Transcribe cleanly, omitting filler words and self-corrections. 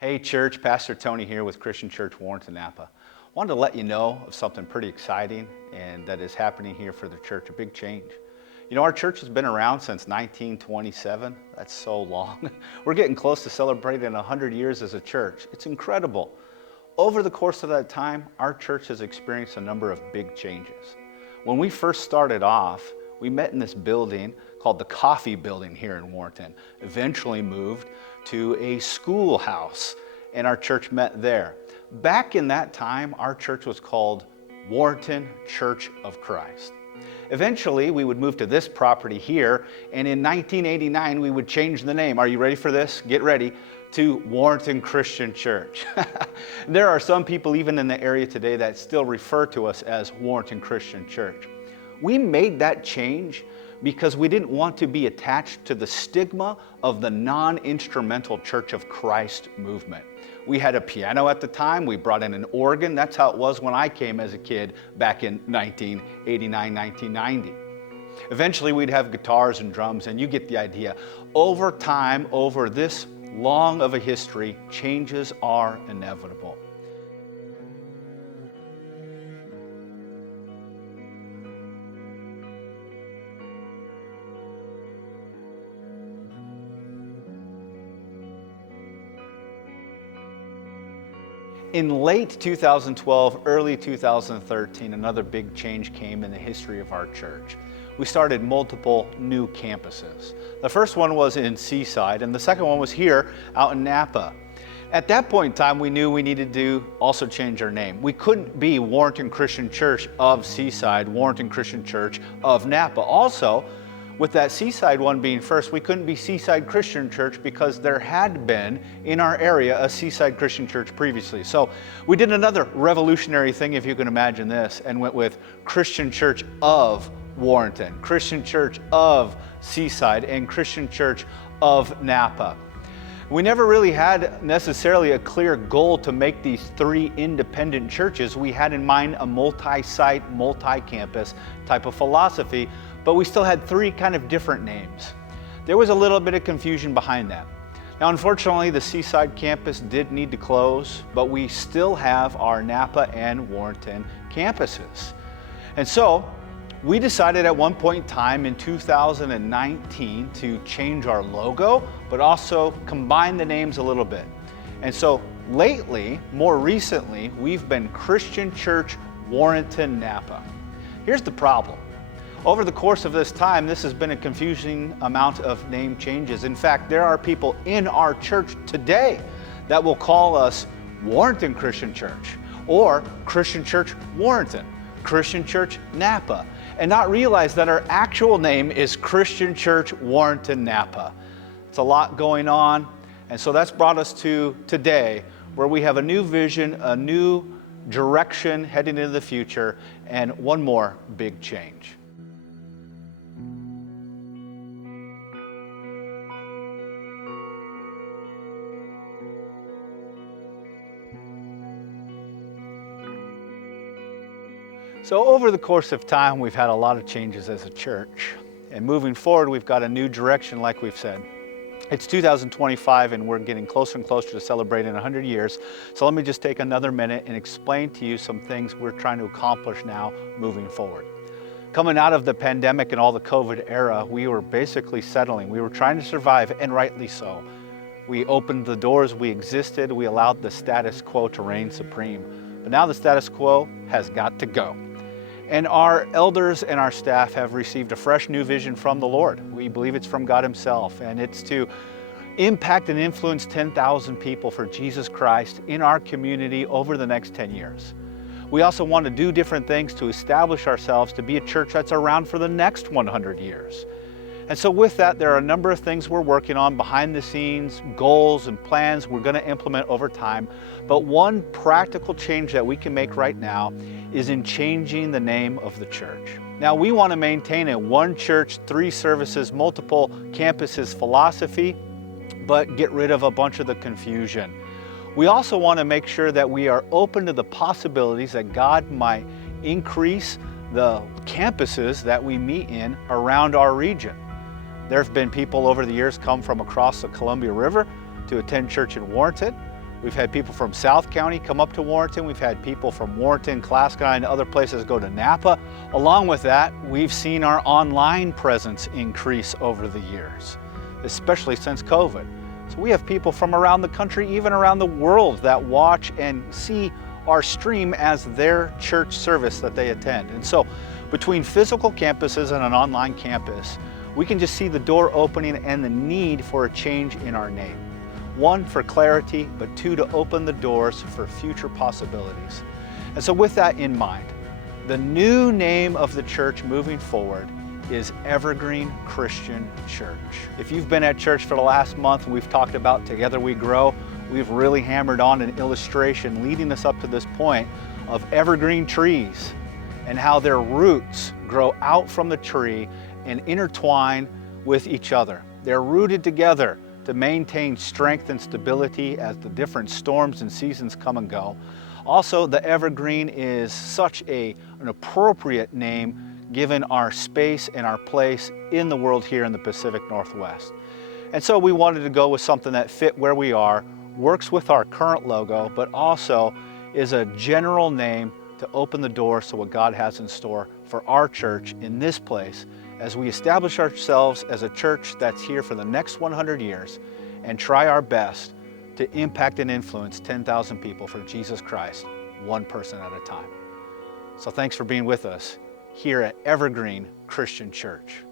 Hey church, Pastor Tony here with Christian Church Warrenton, Napa. Wanted to let you know of something pretty exciting and that is happening here for the church, a big change. You know, our church has been around since 1927. That's so long. We're getting close to celebrating 100 years as a church. It's incredible. Over the course of that time, our church has experienced a number of big changes. When we first started off, we met in this building called the Coffee Building here in Warrenton. Eventually moved to a schoolhouse, and our church met there. Back in that time, our church was called Warrenton Church of Christ. Eventually, we would move to this property here, and in 1989, we would change the name. Are you ready for this? Get ready. To Warrenton Christian Church. There are some people even in the area today that still refer to us as Warrenton Christian Church. We made that change because we didn't want to be attached to the stigma of the non-instrumental Church of Christ movement. We had a piano at the time, we brought in an organ. That's how it was when I came as a kid back in 1989, 1990. Eventually we'd have guitars and drums, and you get the idea. Over time, over this long of a history, changes are inevitable. In late 2012, early 2013, another big change came in the history of our church. We started multiple new campuses. The first one was in Seaside, and the second one was here out in Napa. At that point in time, we knew we needed to also change our name. We couldn't be Warrenton Christian Church of Seaside, Warrenton Christian Church of Napa. Also, with that Seaside one being first, we couldn't be Seaside Christian Church because there had been in our area a Seaside Christian Church previously. So we did another revolutionary thing, if you can imagine this, and went with Christian Church of Warrenton, Christian Church of Seaside, and Christian Church of Napa. We never really had necessarily a clear goal to make these three independent churches. We had in mind a multi-site, multi-campus type of philosophy, but we still had three kind of different names. There was a little bit of confusion behind that. Now, unfortunately, the Seaside campus did need to close, but we still have our Napa and Warrenton campuses. And so, we decided at one point in time in 2019 to change our logo, but also combine the names a little bit. And so lately, more recently, we've been Christian Church Warrenton Napa. Here's the problem. Over the course of this time, this has been a confusing amount of name changes. In fact, there are people in our church today that will call us Warrenton Christian Church or Christian Church Warrenton, Christian Church Napa, and not realize that our actual name is Christian Church Warrenton Napa. It's a lot going on, and so that's brought us to today, where we have a new vision, a new direction heading into the future, and one more big change. So over the course of time, we've had a lot of changes as a church. And moving forward, we've got a new direction, like we've said. It's 2025, and we're getting closer and closer to celebrating 100 years. So let me just take another minute and explain to you some things we're trying to accomplish now moving forward. Coming out of the pandemic and all the COVID era, we were basically settling. We were trying to survive, and rightly so. We opened the doors, we existed, we allowed the status quo to reign supreme. But now the status quo has got to go. And our elders and our staff have received a fresh new vision from the Lord. We believe it's from God Himself, and it's to impact and influence 10,000 people for Jesus Christ in our community over the next 10 years. We also want to do different things to establish ourselves to be a church that's around for the next 100 years. And so with that, there are a number of things we're working on behind the scenes, goals and plans we're going to implement over time. But one practical change that we can make right now is in changing the name of the church. Now, we want to maintain a one church, three services, multiple campuses philosophy, but get rid of a bunch of the confusion. We also want to make sure that we are open to the possibilities that God might increase the campuses that we meet in around our region. There have been people over the years come from across the Columbia River to attend church in Warrenton. We've had people from South County come up to Warrenton. We've had people from Warrenton, Clascon, and other places go to Napa. Along with that, we've seen our online presence increase over the years, especially since COVID. So we have people from around the country, even around the world, that watch and see our stream as their church service that they attend. And so between physical campuses and an online campus, we can just see the door opening and the need for a change in our name. One, for clarity, but two, to open the doors for future possibilities. And so with that in mind, the new name of the church moving forward is Evergreen Christian Church. If you've been at church for the last month and we've talked about Together We Grow, we've really hammered on an illustration leading us up to this point of evergreen trees and how their roots grow out from the tree and intertwine with each other. They're rooted together to maintain strength and stability as the different storms and seasons come and go. Also, the evergreen is such an appropriate name given our space and our place in the world here in the Pacific Northwest. And so we wanted to go with something that fit where we are, works with our current logo, but also is a general name to open the door to what God has in store for our church in this place as we establish ourselves as a church that's here for the next 100 years and try our best to impact and influence 10,000 people for Jesus Christ, one person at a time. So thanks for being with us here at Evergreen Christian Church.